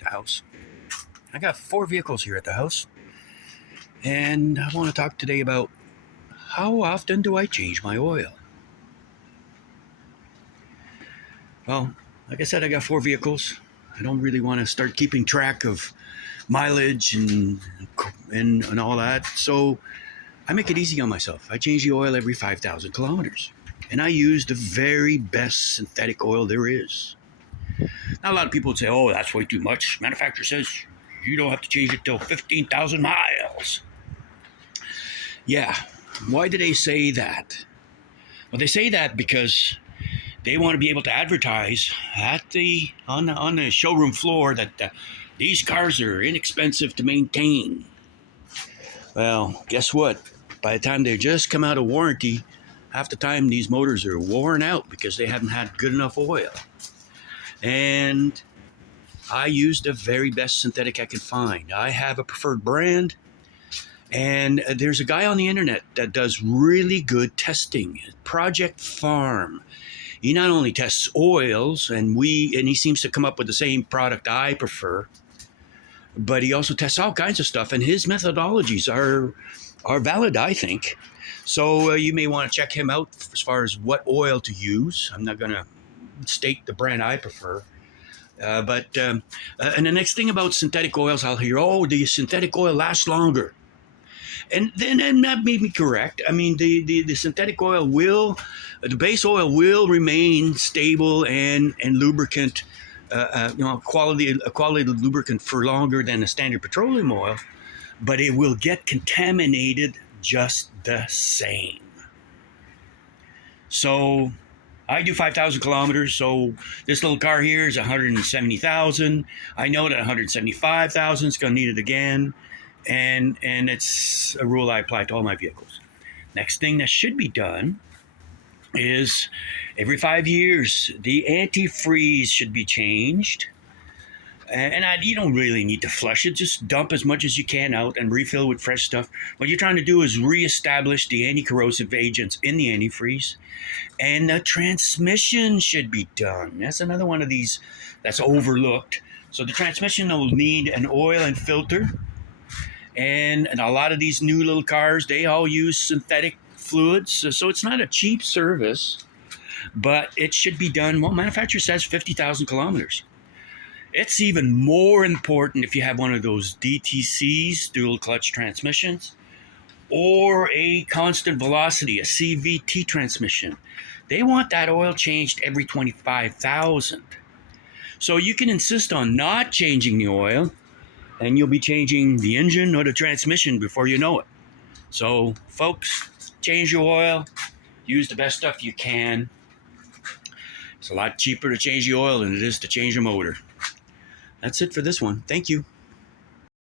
the house. I got 4 vehicles here at the house, and I want to talk today about how often do I change my oil? Well, like I said, I got 4 vehicles. I don't really want to start keeping track of mileage and all that, so I make it easy on myself. I change the oil every 5,000 kilometers, and I use the very best synthetic oil there is. Now, a lot of people would say, "Oh, that's way too much. Manufacturer says you don't have to change it till 15,000 miles." Yeah, why do they say that? Well, they say that because they want to be able to advertise on the showroom floor that these cars are inexpensive to maintain. Well, guess what? By the time they just come out of warranty, half the time these motors are worn out because they haven't had good enough oil. And I use the very best synthetic I can find. I have a preferred brand, and there's a guy on the internet that does really good testing. Project Farm. He not only tests oils, and he seems to come up with the same product I prefer, but he also tests all kinds of stuff, and his methodologies are valid, I think. So you may want to check him out as far as what oil to use. I'm not going to state the brand I prefer. And the next thing about synthetic oils, I'll hear, "Oh, the synthetic oil lasts longer." And that made me correct. I mean, the synthetic oil the base oil will remain stable and lubricant, quality lubricant for longer than a standard petroleum oil, but it will get contaminated just the same. So I do 5,000 kilometers, so this little car here is 170,000. I know that 175,000 is going to need it again, and it's a rule I apply to all my vehicles. Next thing that should be done is every 5 years, the antifreeze should be changed. And you don't really need to flush it. Just dump as much as you can out and refill with fresh stuff. What you're trying to do is reestablish the anti-corrosive agents in the antifreeze. And the transmission should be done. That's another one of these that's overlooked. So the transmission will need an oil and filter. And a lot of these new little cars, they all use synthetic fluids. So it's not a cheap service, but it should be done. Well, manufacturer says 50,000 kilometers. It's even more important if you have one of those DTCs, dual clutch transmissions, or a constant velocity, a CVT transmission. They want that oil changed every 25,000. So you can insist on not changing the oil, and you'll be changing the engine or the transmission before you know it. So, folks, change your oil. Use the best stuff you can. It's a lot cheaper to change the oil than it is to change a motor. That's it for this one. Thank you.